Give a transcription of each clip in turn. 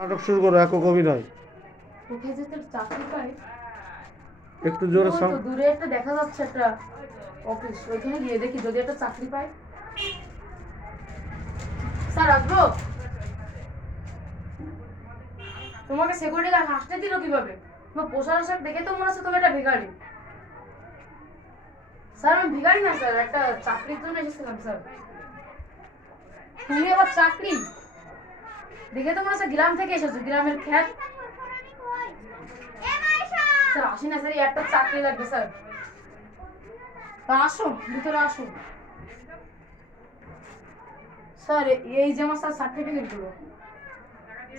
নাটক শুরু করো একক অভিনয়। একটু জোরে সাউন্ড। দূরে একটা দেখা যাচ্ছে একটা অফিস ওইখানে গিয়ে দেখি যদি একটা চাকরি পাই। স্যার আসব? তোমাকে সিকিউরিটি গার্ড হাসতে দিল কীভাবে? তোমার পোশাক আশাক দেখে তো মনে হচ্ছে তুমি একটা ভিখারি। স্যার আমি ভিখারি না স্যার একটা চাকরির জন্য এসেছিলাম স্যার। তুমি আবার চাকরি? দেখে তো মনে হচ্ছে গ্রাম থেকে এসেছ, গ্রামের খ্যাত। স্যার আসি না, স্যার একটা চাকরি লাগবে, স্যার। আসুন, ভিতরে আসুন। স্যার, এই যে আমার, স্যার সার্টিফিকেটগুলো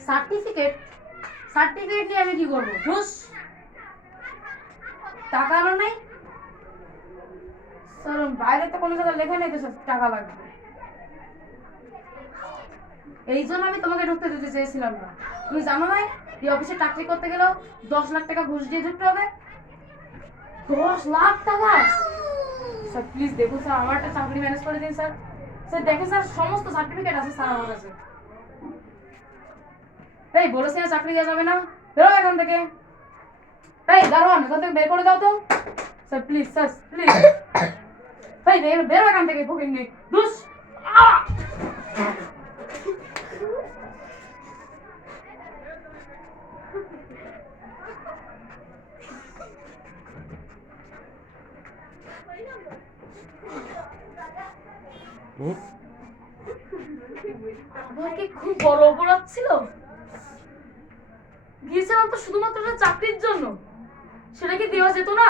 সার্টিফিকেট সার্টিফিকেট নিয়ে আমি কি করব? টাকা আনো নাই। স্যার, বাইরে তো কোনো জায়গায় লেখা নেই তো, স্যার, টাকা লাগবে। এই জন্য আমি তোমাকে ঢুকতে দিতে চেয়েছিলাম না। তুমি জানো না এই অফিসে চাকরি করতে গেলেও দশ লাখ টাকা ঘুষ দিয়ে ঢুকতে হবে? দশ লাখ টাকা? স্যার প্লিজ দেখুন স্যার, আমার একটা চাকরি ম্যানেজ করে দিন স্যার। স্যার, দেখেন স্যার, সমস্ত সার্টিফিকেট আছে স্যার আমার কাছে। এই, বলেছি না চাকরি দেওয়া যাবে না। বেরো এখান থেকে। এই দারোয়ান এখান থেকে বের করে দাও তো। স্যার প্লিজ স্যার প্লিজ এই, বের এখান থেকে নেই দুস, আহ! খুব বড় অপরাধ ছিল। গিয়েছিলাম তো শুধুমাত্র চাকরির জন্য। সেটা কি দেওয়া যেত না?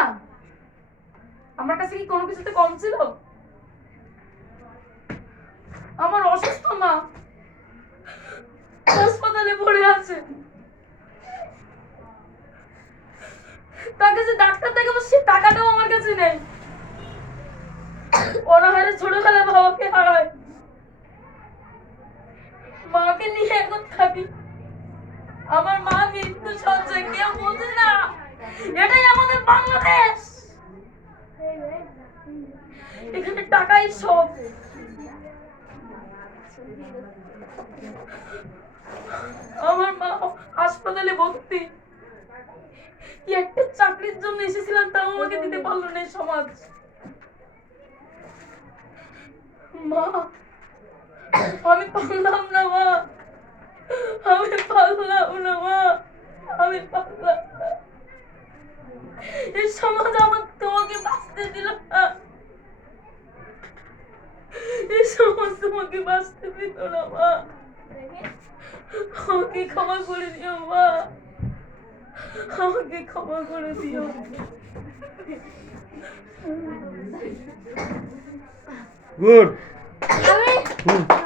আমার কাছে কি কোনো কিছুতে কম ছিল? আমার অসুস্থ মা হাসপাতালে পড়ে আছে। তাকে যে ডাক্তার দেখাবো, সে টাকাটাও আমার কাছে নেই। অনাহারে ছোটবেলায় বাবাকে হারায়। মাকে নিয়ে এখন থাকি আমার মা মৃত্যু সজ্জায় কেউ বোঝে না। এটাই আমাদের বাংলাদেশ। এখানে টাকাই সব। আমার মা হাসপাতালে ভর্তি। কি একটা চাকরির জন্য এসেছিলাম তাও আমাকে দিতে পারল না সমাজ। মা, আমি পারলাম না, মা। আমি পারলাম না, মা। আমি পারলাম না। এই সমাজ আমার তোমাকে বাঁচতে দিল না। এই সমাজ তোমাকে বাঁচতে দিল না, মা। আমাকে ক্ষমা করে দিও, মা। আমাকে ক্ষমা করে দিও। Good. Good.